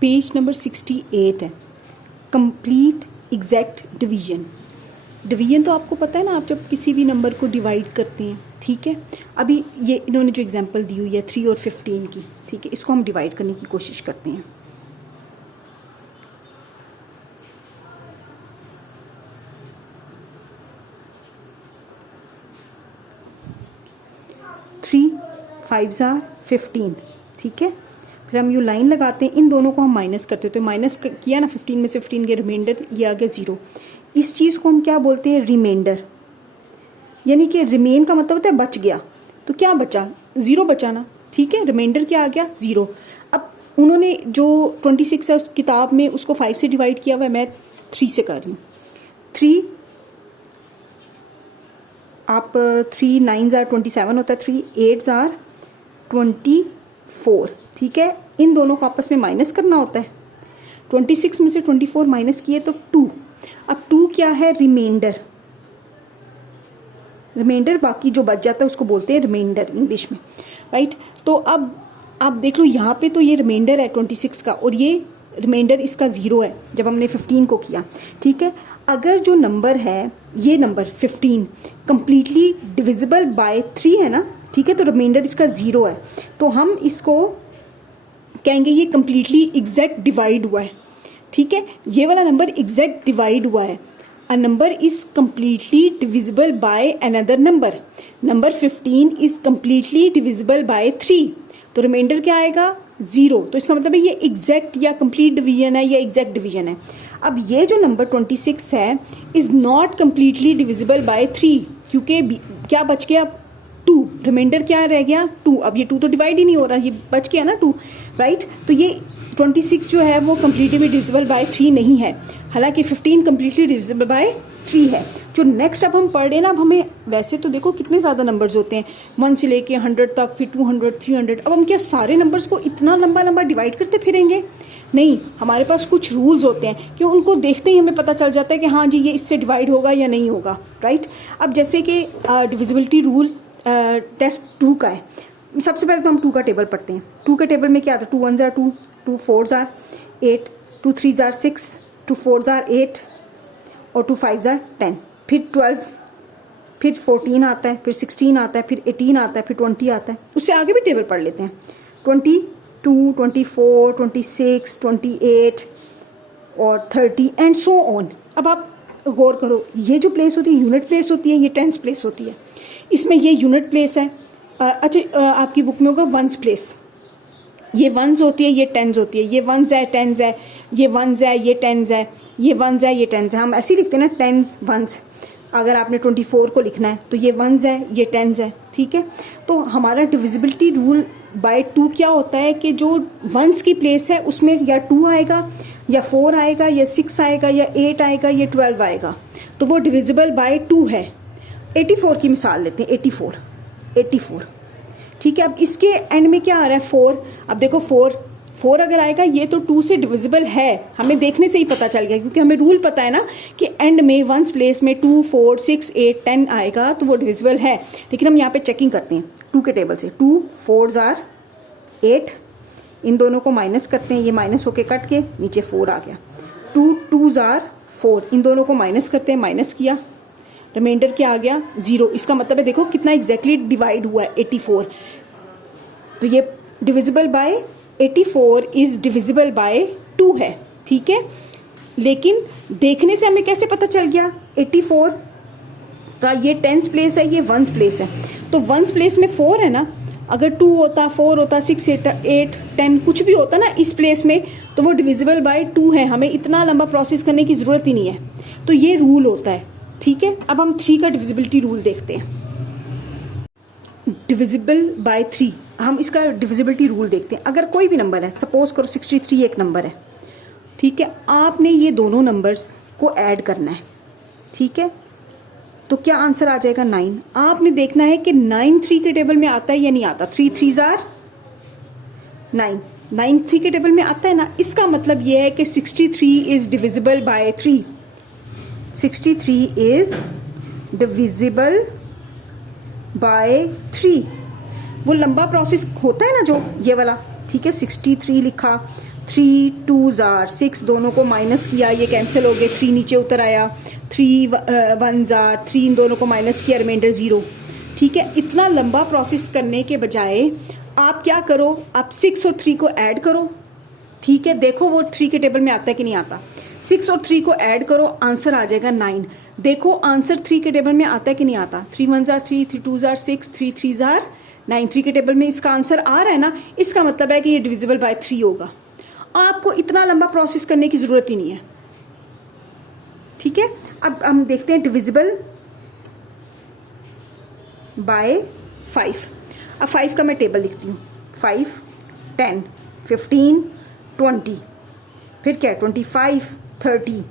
Page number 68 है, complete exact division. Division तो आपको पता है ना, आप जब किसी भी नंबर को डिवाइड करते हैं, ठीक है। अभी ये इन्होंने जो एग्जांपल दी हुई है 3 और 15 की, ठीक है, इसको हम डिवाइड करने की कोशिश करते हैं। थ्री 5 जार 15, ठीक है। फिर हम यू लाइन लगाते हैं, इन दोनों को हम माइनस करते हैं, तो माइनस किया ना 15 में से 15 के रिमाइंडर, ये आ गया 0। इस चीज़ को हम क्या बोलते हैं, रिमाइंडर। यानी कि रिमेन का मतलब होता है बच गया, तो क्या बचा, 0 बचा ना, ठीक है। रिमाइंडर क्या आ गया, 0। अब उन्होंने जो 26 है उस किताब में उसको 5 से डिवाइड किया हुआ है, मैं 3 से कर रही हूँ। 3 आप 3 9 जार 27 होता है, 3 8 जार 24, ठीक है। इन दोनों को आपस में माइनस करना होता है। 26 में से 24 माइनस किए तो 2। अब 2 क्या है, रिमाइंडर। रिमाइंडर बाकी जो बच जाता है उसको बोलते हैं रिमाइंडर इंग्लिश में, राइट। तो अब आप देख लो यहाँ पे तो ये रिमाइंडर है 26 का, और ये रिमाइंडर इसका 0 है जब हमने 15 को किया, ठीक है। अगर जो नंबर है ये नंबर 15 कंप्लीटली डिविजिबल बाय 3 है ना, ठीक है, तो रिमाइंडर इसका 0 है, तो हम इसको कहेंगे ये कंप्लीटली एग्जैक्ट डिवाइड हुआ है, ठीक है। ये वाला नंबर एग्जैक्ट डिवाइड हुआ है। A number is completely divisible by another number. Number 15 is completely divisible by 3. तो रिमाइंडर क्या आएगा, 0। तो इसका मतलब है ये एग्जैक्ट या कंप्लीट डिवीजन है या एग्जैक्ट डिवीजन है। अब ये जो नंबर 26 है is not completely divisible by 3, क्योंकि क्या बच गया, 2। रिमाइंडर क्या रह गया, 2। अब ये 2 तो डिवाइड ही नहीं हो रहा, ये बच गया ना 2, राइट। तो ये 26 जो है वो कम्प्लीटली डिविजिबल बाय 3 नहीं है, हालांकि 15 कम्प्लीटली डिविजिबल बाय 3 है। जो नेक्स्ट अब हम पढ़ रहे हैं ना, अब हमें वैसे तो देखो कितने ज़्यादा नंबर्स होते हैं, 1 से लेके 100 तक, फिर 200 300। अब हम क्या सारे नंबर्स को इतना लंबा लंबा डिवाइड करते फिरेंगे, नहीं। हमारे पास कुछ रूल्स होते हैं कि उनको देखते ही हमें पता चल जाता है कि हाँ जी ये इससे डिवाइड होगा या नहीं होगा, राइट। अब जैसे कि डिविजिबिलिटी रूल टेस्ट 2 का है। सबसे पहले तो हम 2 का टेबल पढ़ते हैं। 2 के टेबल में क्या आता है, 2 1 जार 2, 2 4 जार 8, 2 3 जार 6, 2 4 जार 8 और 2 5 जार 10, फिर 12, फिर 14 आता है, फिर 16 आता है, फिर 18 आता है, फिर 20 आता है। उससे आगे भी टेबल पढ़ लेते हैं, 22, 24, 26, 28 और 30 एंड सो ऑन। अब आप गौर करो, ये जो प्लेस होती है यूनिट प्लेस होती है, ये टेंस प्लेस होती है। इसमें ये यूनिट प्लेस है। अच्छा आपकी बुक में होगा वंस प्लेस, ये वंस होती है, ये टेंस होती है। ये वंस है, टेंस है, ये वंस है, ये टेंस है, ये वंस है, ये टेंस है। हम ऐसे ही लिखते हैं ना, टेंस वंस। अगर आपने 24 को लिखना है तो ये वंस है, ये टेंस है, ठीक है। तो हमारा डिविजिबिलिटी रूल बाय 2 क्या होता है कि जो वंस की प्लेस है उसमें या 2 आएगा या 4 आएगा या 6 आएगा या 8 आएगा या 12 आएगा, तो वो डिविजिबल बाय 2 है। 84 की मिसाल लेते हैं, 84, ठीक है। अब इसके एंड में क्या आ रहा है, 4। अब देखो 4 अगर आएगा ये तो 2 से डिविजिबल है, हमें देखने से ही पता चल गया, क्योंकि हमें रूल पता है ना कि एंड में वंस प्लेस में 2 4 6 8 10 आएगा तो वो डिविजिबल है। लेकिन हम यहाँ पे चेकिंग करते हैं 2 के टेबल से। 2 4 जार 8, इन दोनों को माइनस करते हैं, ये माइनस होके कट के नीचे 4 आ गया। 2 2 जार 4, इन दोनों को माइनस करते हैं, माइनस किया, रिमाइंडर क्या आ गया, 0। इसका मतलब है देखो कितना एग्जैक्टली डिवाइड हुआ है, 84। तो ये divisible by 84 is divisible by 2 है, ठीक है। लेकिन देखने से हमें कैसे पता चल गया, 84 का ये टेंस प्लेस है, ये वंस प्लेस है। तो वंस प्लेस में 4 है ना, अगर 2 होता, 4 होता, 6 8 10 कुछ भी होता ना इस प्लेस में, तो वो डिविजिबल बाय 2 है। हमें इतना लंबा प्रोसेस करने की ज़रूरत ही नहीं है। तो ये रूल होता है, ठीक है। अब हम 3 का डिविजिबिलिटी रूल देखते हैं। डिविजिबल बाय 3, हम इसका डिविजिबिलिटी रूल देखते हैं। अगर कोई भी नंबर है, सपोज करो 63 एक नंबर है, ठीक है, आपने ये दोनों नंबर्स को ऐड करना है, ठीक है। तो क्या आंसर आ जाएगा, 9। आपने देखना है कि 9 3 के टेबल में आता है या नहीं आता। 3 3 जार 9, 9 3 के टेबल में आता है ना। इसका मतलब ये है कि 63 is divisible by 3। 63 is divisible by 3। वो लंबा प्रोसेस होता है ना जो ये वाला, ठीक है। 63 लिखा, 3 2s are 6, दोनों को माइनस किया, ये कैंसिल हो गए, 3 नीचे उतर आया, 3 1s are 3, इन दोनों को माइनस किया, रिमाइंडर 0। ठीक है, इतना लंबा प्रोसेस करने के बजाय आप क्या करो, आप 6 और 3 को ऐड करो। ठीक है, देखो वो 3 के टेबल में आता है कि नहीं आता। 6 और 3 को ऐड करो, आंसर आ जाएगा 9। देखो आंसर 3 के टेबल में आता है कि नहीं आता। 3 1s are 3, 3 2s are 6, 3 3s are 9। 3 के टेबल में इसका आंसर आ रहा है ना, इसका मतलब है कि ये डिविजिबल बाय 3 होगा। आपको इतना लंबा प्रोसेस करने की ज़रूरत ही नहीं है। ठीक है, अब हम देखते हैं डिविजिबल बाय 5। अब 5 का मैं टेबल लिखती हूँ। 5 10 15 20, फिर क्या है 25 30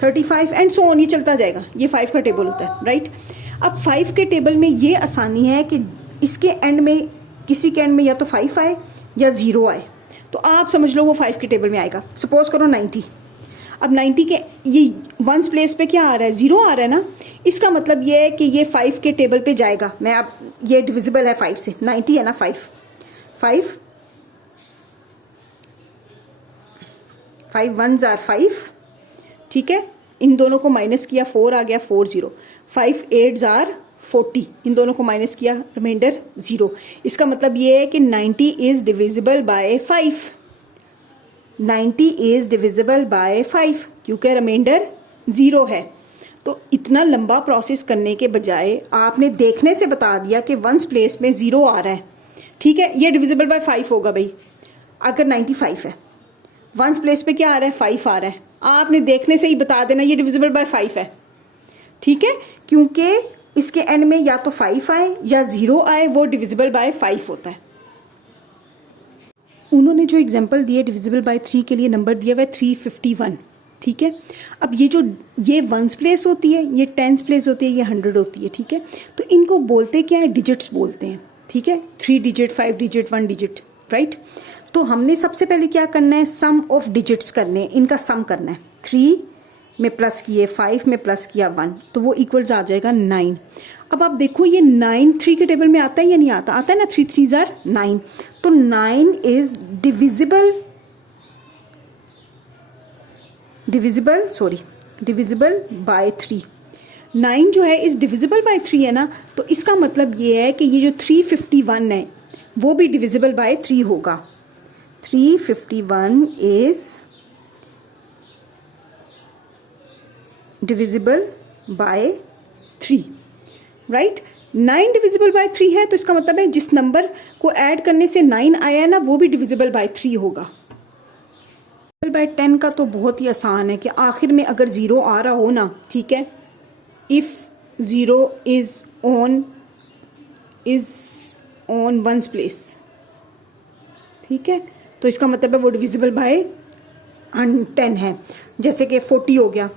35 एंड सो ऑन, ये चलता जाएगा। ये 5 का टेबल होता है, राइट। अब 5 के टेबल में ये आसानी है कि इसके एंड में, किसी के एंड में या तो 5 आए या 0 आए, तो आप समझ लो वो 5 के टेबल में आएगा। सपोज करो 90। अब 90 के ये वंस प्लेस पे क्या आ रहा है, 0 आ रहा है ना, इसका मतलब ये है कि ये 5 के टेबल पे जाएगा। मैं अब ये डिविजिबल है 5 से, 90 है ना, 5 1s are 5। ठीक है, इन दोनों को माइनस किया, 4 आ गया, 4 0। 5 8s are 40, इन दोनों को माइनस किया, रिमाइंडर 0। इसका मतलब ये है कि 90 is divisible by 5। 90 is divisible by 5 क्योंकि रिमाइंडर 0 है। तो इतना लंबा प्रोसेस करने के बजाय आपने देखने से बता दिया कि वंस प्लेस में 0 आ रहा है। ठीक है, ये डिविजिबल बाय 5 होगा भाई अगर 95 है। वंस प्लेस पे क्या आ रहा है, 5 आ रहा है, आपने देखने से ही बता देना ये डिविजिबल बाय 5 है। ठीक है, क्योंकि इसके एंड में या तो 5 आए या 0 आए, वो डिविजिबल बाय 5 होता है। उन्होंने जो एग्जांपल दिए डिविजिबल बाय 3 के लिए, नंबर दिया हुआ है 351। ठीक है, अब ये वंस प्लेस होती है, ये टेंस प्लेस होती है, ये 100 होती है। ठीक है, तो इनको बोलते क्या है, डिजिट्स बोलते हैं। ठीक है, 3 डिजिट 5 डिजिट 1 डिजिट, राइट। तो हमने सबसे पहले क्या करना है, सम ऑफ डिजिट्स करने हैं, इनका सम करना है। 3 में प्लस किए, 5 में प्लस किया 1, तो वो इक्वल्स आ जाएगा 9। अब आप देखो ये 9 3 के टेबल में आता है या नहीं आता, आता है ना, 3 3s are 9। तो 9 इज डिविजिबल बाय 3। 9 जो है इज डिविजिबल बाय 3 है ना, तो इसका मतलब ये है कि ये जो 351 है वो भी डिविजिबल बाय 3 होगा। 351 is divisible by 3, right. 9 divisible by 3 है, तो इसका मतलब है जिस नंबर को ऐड करने से 9 आया है ना, वो भी डिविजिबल बाय 3 होगा। डिविजिबल बाय 10 का तो बहुत ही आसान है कि आखिर में अगर 0 आ रहा हो ना, ठीक है, if 0 is on ones place, ठीक है, तो इसका मतलब है वो डिविजिबल बाय 10 है। जैसे कि 40 हो गया,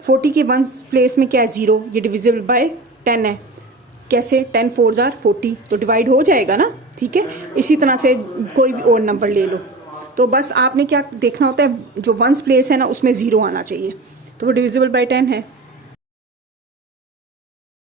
40 के वंस प्लेस में क्या है, 0, ये डिविजिबल बाय 10 है। कैसे, 10 4s are 40, तो डिवाइड हो जाएगा ना। ठीक है, इसी तरह से कोई भी और नंबर ले लो, तो बस आपने क्या देखना होता है, जो वंस प्लेस है ना उसमें 0 आना चाहिए, तो वो डिविजिबल बाय 10 है।